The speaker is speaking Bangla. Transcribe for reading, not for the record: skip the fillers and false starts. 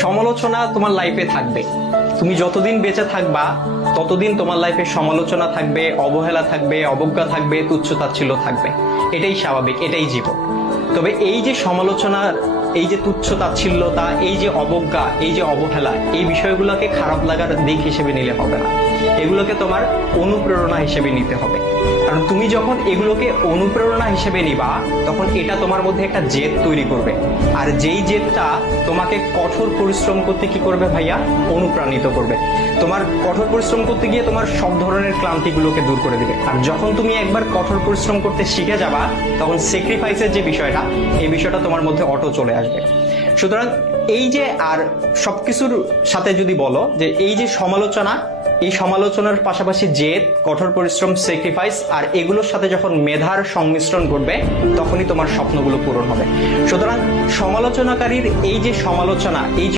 সমালোচনা তোমার লাইফে থাকবে। তুমি যতদিন বেঁচে থাকবা ততদিন তোমার লাইফে সমালোচনা থাকবে, অবহেলা থাকবে, অবজ্ঞা থাকবে, তুচ্ছ-তাচ্ছিল্য থাকবে। এটাই স্বাভাবিক, এটাই জীবন। তবে এই যে সমালোচনার, এই যে তুচ্ছ-তাচ্ছিল্যতা, এই যে অবজ্ঞা, এই যে অবহেলা, এই বিষয়গুলোকে খারাপ লাগার দিক হিসেবে নিলে হবে না। এগুলোকে তোমার অনুপ্রেরণা হিসেবে নিতে হবে। কারণ তুমি যখন এগুলোকে অনুপ্রেরণা হিসেবে নিবা, তখন এটা তোমার মধ্যে একটা জেদ তৈরি করবে। আর যেই জেদটা তোমাকে কঠোর পরিশ্রম করতে কি করবে ভাইয়া? অনুপ্রাণিত করবে। তোমার কঠোর পরিশ্রম করতে গিয়ে তোমার সব ধরনের ক্লান্তিগুলোকে দূর করে দিবে। আর যখন তুমি একবার কঠোর পরিশ্রম করতে শিখে যাবা, তখন স্যাক্রিফাইসের যে বিষয়টা, এই বিষয়টা তোমার মধ্যে অটো চলে আসবে। সুতরাং এই যে, আর সবকিছুর সাথে যদি বলো যে এই যে সমালোচনা, এই সমালোচনার পাশাপাশি জেদ, কঠোর পরিশ্রম, স্যাক্রিফাইস, আর এগুলোর সাথে যখন মেধার সংমিশ্রণ ঘটবে, তখনই তোমার স্বপ্নগুলো পূরণ হবে। সুতরাং সমালোচনাকারীর এই যে সমালোচনা, এই